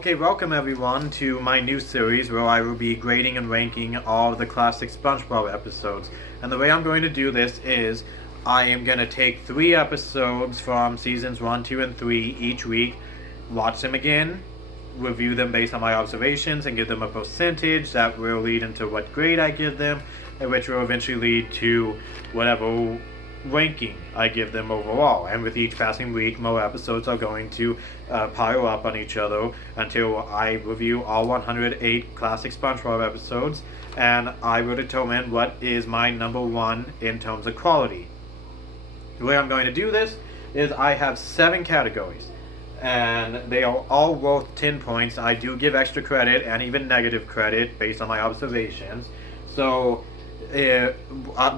Okay, welcome everyone to my new series where I will be grading and ranking all of the classic SpongeBob episodes. And the way I'm going to do this is I am going to take 3 episodes from seasons 1, 2, and 3 each week, watch them again, review them based on my observations, and give them a percentage that will lead into what grade I give them, and which will eventually lead to whatever ranking I give them overall. And with each passing week, more episodes are going to pile up on each other until I review all 108 classic SpongeBob episodes, and I will determine what is my number 1 in terms of quality. The way I'm going to do this is I have 7 categories, and they are all worth 10 points. I do give extra credit and even negative credit based on my observations. So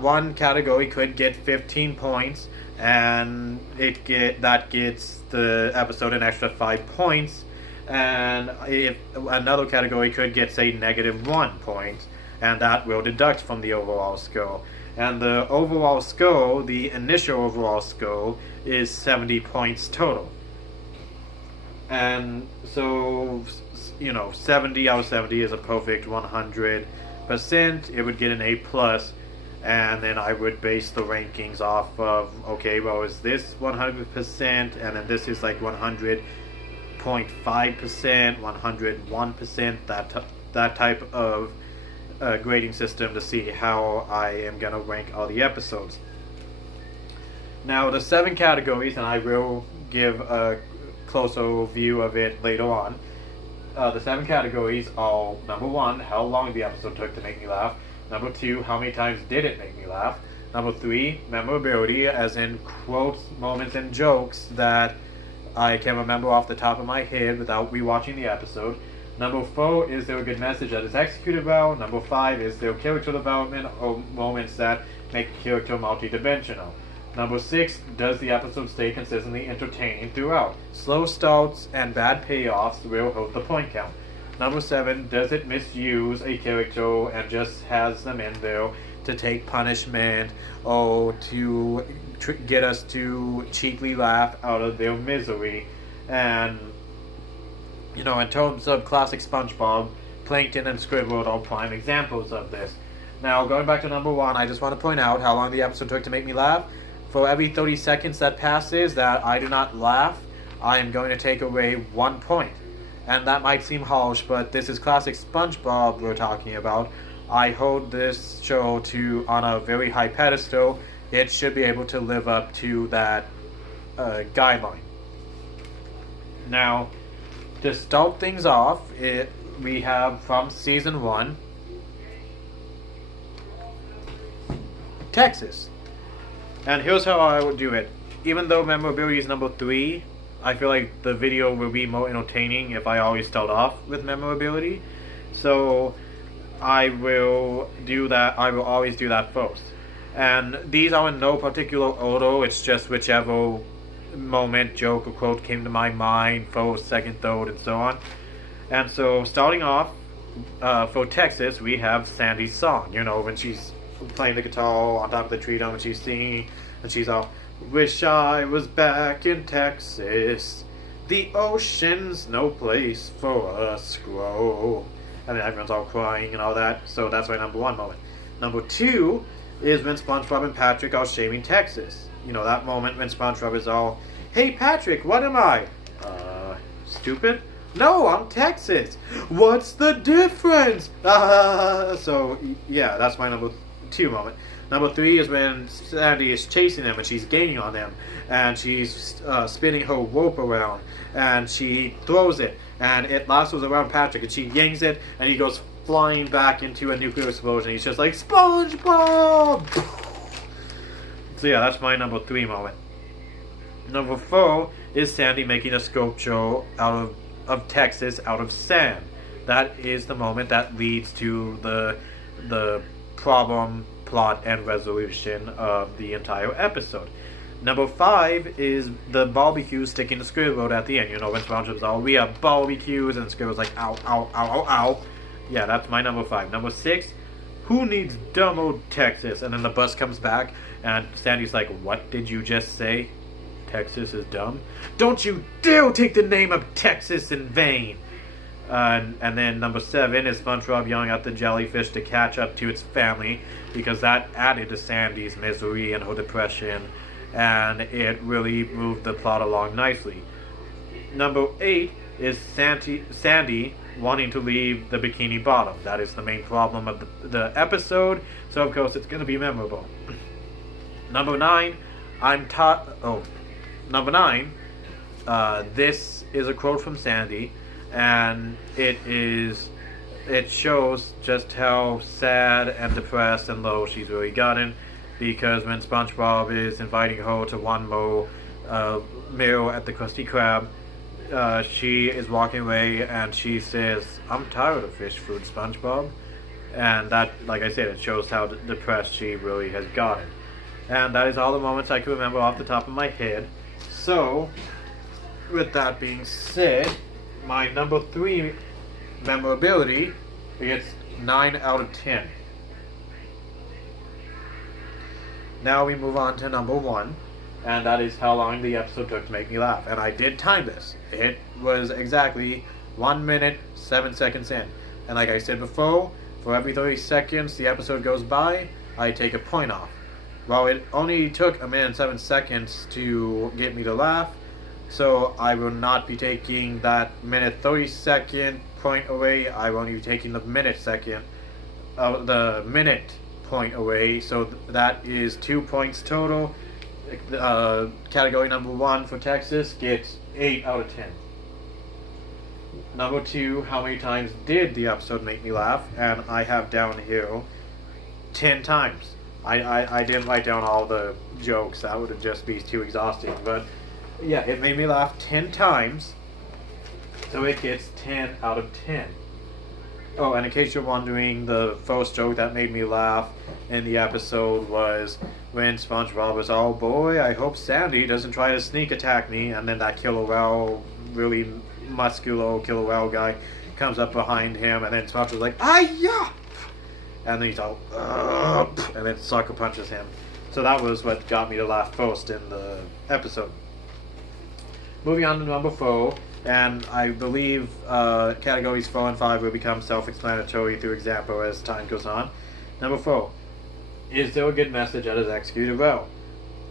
one category could get 15 points, and that gets the episode an extra 5 points. And if another category could get, say, -1 point, and that will deduct from the overall score. And the overall score, the initial overall score, is 70 points total. And so, 70 out of 70 is a perfect 100%. It would get an A+, and then I would base the rankings off of, okay, well, is this 100%, and then this is like 100.5%, 101%, that type of grading system to see how I am going to rank all the episodes. Now, the 7 categories, and I will give a closer view of it later on. The 7 categories are: number 1, how long the episode took to make me laugh; number 2, how many times did it make me laugh; number 3, memorability, as in quotes, moments, and jokes that I can remember off the top of my head without rewatching the episode; number 4, is there a good message that is executed well; number 5, is there character development or moments that make a character multidimensional; number 6, does the episode stay consistently entertaining throughout? Slow starts and bad payoffs will hurt the point count. Number 7, does it misuse a character and just has them in there to take punishment or to get us to cheaply laugh out of their misery? And, in terms of classic SpongeBob, Plankton and Squirrel are prime examples of this. Now, going back to number 1, I just want to point out how long the episode took to make me laugh. For every 30 seconds that passes that I do not laugh, I am going to take away 1 point. And that might seem harsh, but this is classic SpongeBob we're talking about. I hold this show on a very high pedestal. It should be able to live up to that guideline. Now, to start things off, we have from season 1, Texas. And here's how I would do it. Even though memorability is number 3, I feel like the video will be more entertaining if I always start off with memorability. So I will do that. I will always do that first. And these are in no particular order. It's just whichever moment, joke, or quote came to my mind first, second, third, and so on. And so starting off, for Texas, we have Sandy's song. When she's playing the guitar on top of the tree dome and she's singing, and she's all, "Wish I was back in Texas, the ocean's no place for a squirrel," and then everyone's all crying and all that. So that's my number 1 moment. Number 2 is when SpongeBob and Patrick are shaming Texas. That moment when SpongeBob is all, "Hey Patrick, what am I? Stupid? No, I'm Texas. What's the difference?" So yeah, that's my number 2 moment. Number 3 is when Sandy is chasing them and she's gaining on them, and she's spinning her rope around, and she throws it, and it lassos around Patrick, and she yanks it, and he goes flying back into a nuclear explosion. He's just like, "SpongeBob!" So yeah, that's my number 3 moment. Number 4 is Sandy making a sculpture out of Texas out of sand. That is the moment that leads to the problem, plot, and resolution of the entire episode. Number 5 is the barbecue sticking to Squirrel at the end. When SpongeBob's all, "We have barbecues," and Squirrel's like, "Ow, ow, ow, ow, ow." Yeah, that's my number 5. Number 6, who needs dumb old Texas? And then the bus comes back, and Sandy's like, "What did you just say? Texas is dumb? Don't you dare take the name of Texas in vain." And then number 7 is SpongeBob yelling at the jellyfish to catch up to its family, because that added to Sandy's misery and her depression, and it really moved the plot along nicely. Number 8 is Sandy wanting to leave the Bikini Bottom. That is the main problem of the episode, so of course it's going to be memorable. Number 9, Number 9, this is a quote from Sandy, and it shows just how sad and depressed and low she's really gotten, because when SpongeBob is inviting her to one more meal at the Krusty Krab, she is walking away and she says, "I'm tired of fish food, SpongeBob." And that, like I said, it shows how depressed she really has gotten. And that is all the moments I can remember off the top of my head. So, with that being said, my number 3 memorability gets 9 out of 10. Now we move on to number 1, and that is how long the episode took to make me laugh. And I did time this. It was exactly 1 minute, 7 seconds in. And like I said before, for every 30 seconds the episode goes by, I take a point off. Well, it only took 1 minute and 7 seconds to get me to laugh, so I will not be taking that minute 30 second point away. I will only be taking the minute point away, so that is 2 points total. Category number 1 for Texas gets 8 out of 10. Number 2, how many times did the episode make me laugh? And I have down here 10 times. I didn't write down all the jokes, that would just be too exhausting, but yeah, it made me laugh 10 times, so it gets 10 out of 10. Oh, and in case you're wondering, the first joke that made me laugh in the episode was when SpongeBob was, "Oh boy, I hope Sandy doesn't try to sneak attack me," and then that Killer Whale, really muscular Killer Whale guy comes up behind him, and then SpongeBob's like, "Ah-ya!" And then he's all, and then sucker punches him. So that was what got me to laugh first in the episode. Moving on to number 4, and I believe categories 4 and 5 will become self-explanatory through example as time goes on. Number 4, is there a good message that is executed well?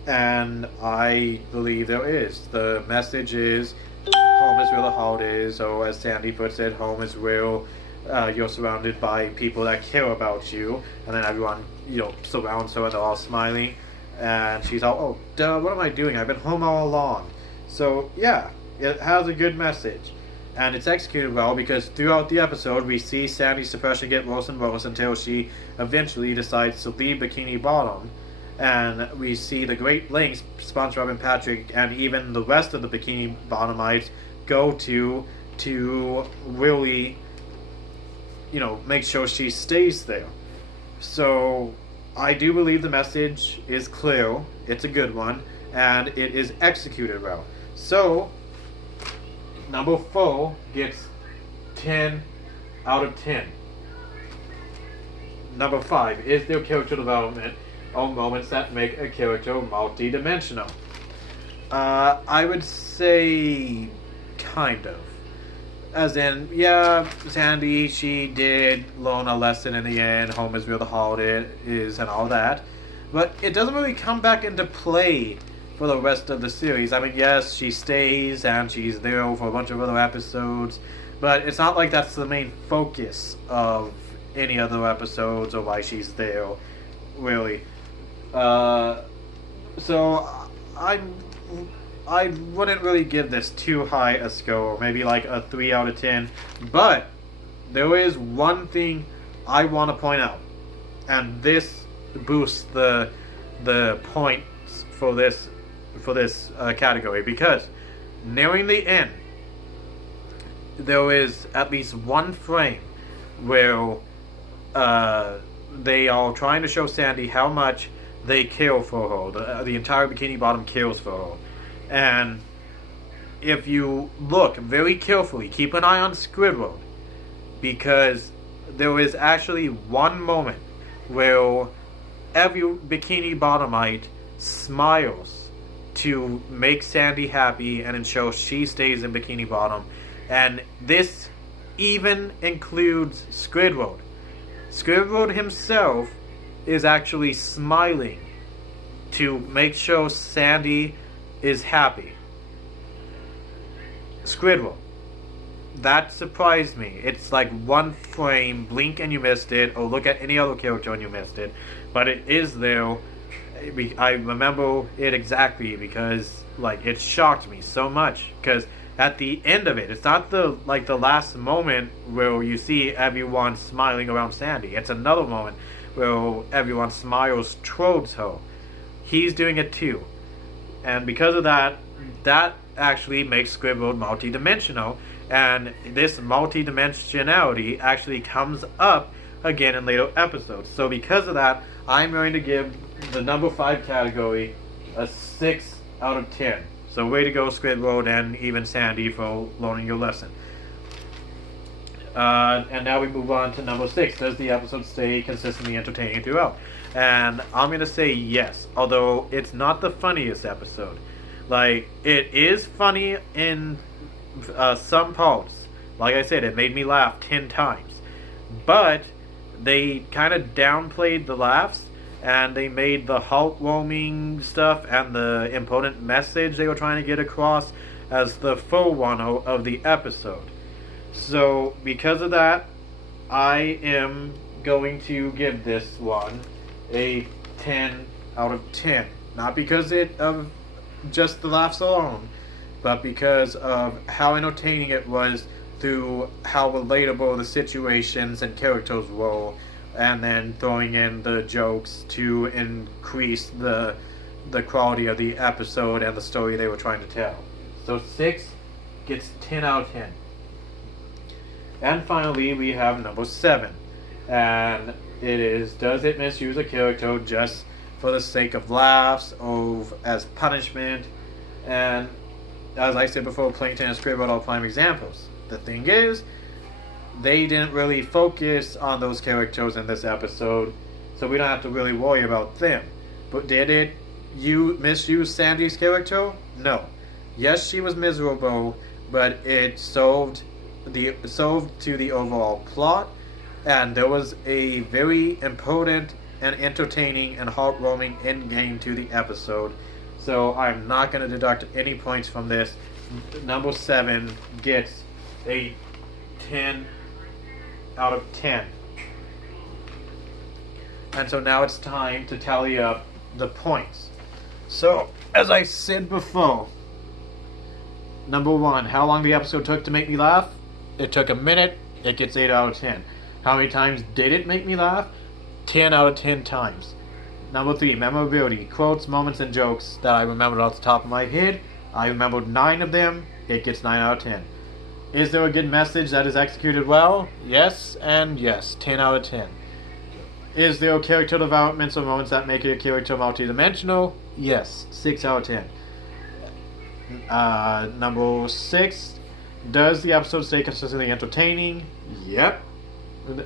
And I believe there is. The message is, home is where the heart is, or as Sandy puts it, home is where you're surrounded by people that care about you, and then everyone, surrounds her and they're all smiling, and she's all, "Oh, duh, what am I doing? I've been home all along." So, yeah, it has a good message, and it's executed well, because throughout the episode we see Sandy's depression get worse and worse until she eventually decides to leave Bikini Bottom, and we see the great lengths SpongeBob and Patrick and even the rest of the Bikini Bottomites go to really make sure she stays there. So I do believe the message is clear, it's a good one, and it is executed well. So number 4 gets 10 out of 10. Number 5, is there character development or moments that make a character multi-dimensional? I would say kind of. As in, yeah, Sandy, she did learn a lesson in the end, home is where the heart is, and all that. But it doesn't really come back into play for the rest of the series. I mean, yes, she stays, and she's there for a bunch of other episodes, but it's not like that's the main focus of any other episodes, or why she's there, really. So, I wouldn't really give this too high a score, maybe like a 3 out of 10, but there is one thing I want to point out, and this boosts the points for this category, because nearing the end, there is at least one frame where they are trying to show Sandy how much they care for her, the entire Bikini Bottom cares for her. And if you look very carefully, keep an eye on Squirrel, because there is actually one moment where every Bikini Bottomite smiles to make Sandy happy and ensure she stays in Bikini Bottom. And this even includes Squirrel. Squirrel himself is actually smiling to make sure Sandy is happy. Squirrel. That surprised me. It's like one frame, blink and you missed it, or look at any other character and you missed it. But it is there. I remember it exactly because like it shocked me so much. Because at the end of it, it's not the last moment where you see everyone smiling around Sandy. It's another moment where everyone smiles towards her. He's doing it too. And because of that, that actually makes Squirrel multi-dimensional. And this multi-dimensionality actually comes up again in later episodes. So because of that, I'm going to give the number 5 category a 6 out of 10. So way to go, Squirrel, and even Sandy, for learning your lesson. And now we move on to number 6. Does the episode stay consistently entertaining throughout? And I'm going to say yes, although it's not the funniest episode. Like, it is funny in some parts. Like I said, it made me laugh 10 times. But they kind of downplayed the laughs, and they made the heartwarming stuff and the important message they were trying to get across as the forerunner of the episode. So, because of that, I am going to give this one a 10 out of 10. Not because of just the laughs alone, but because of how entertaining it was through how relatable the situations and characters were, and then throwing in the jokes to increase the quality of the episode and the story they were trying to tell. So 6 gets 10 out of 10. And finally, we have number 7. And it is, does it misuse a character just for the sake of laughs or as punishment? And as I said before, Plankton and Squirrel are prime examples. The thing is, they didn't really focus on those characters in this episode, so we don't have to really worry about them. But did it misuse Sandy's character? No. Yes, she was miserable, but it served to the overall plot, and there was a very important and entertaining and heartwarming endgame to the episode. So I'm not going to deduct any points from this. Number 7 gets a 10 out of 10. And so now it's time to tally up the points. So, as I said before, number 1, how long the episode took to make me laugh? It took a minute. It gets 8 out of 10. How many times did it make me laugh? 10 out of 10 times. Number 3, memorability. Quotes, moments, and jokes that I remembered off the top of my head. I remembered 9 of them. It gets 9 out of 10. Is there a good message that is executed well? Yes, and yes. 10 out of 10. Is there character developments or moments that make a character multi-dimensional? Yes. 6 out of 10. Number 6. Does the episode stay consistently entertaining? Yep.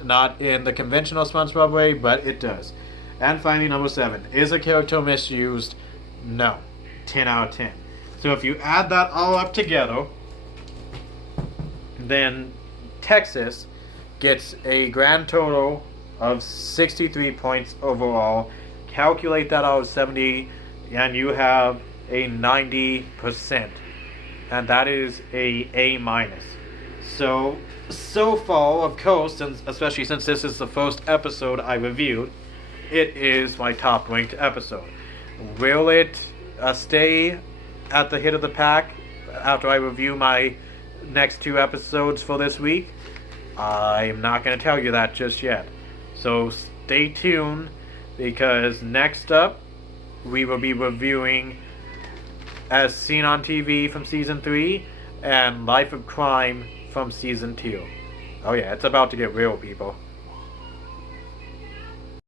Not in the conventional SpongeBob way, but it does. And finally, number 7. Is a character misused? No. 10 out of 10. So if you add that all up together, then Texas gets a grand total of 63 points overall. Calculate that out of 70, and you have a 90%. And that is a A-. So far, of course, especially since this is the first episode I reviewed, it is my top ranked episode. Will it stay at the head of the pack after I review my next 2 episodes for this week? I'm not going to tell you that just yet. So stay tuned, because next up we will be reviewing As Seen on TV from Season 3 and Life of Crime from Season 2. Oh yeah, it's about to get real, people.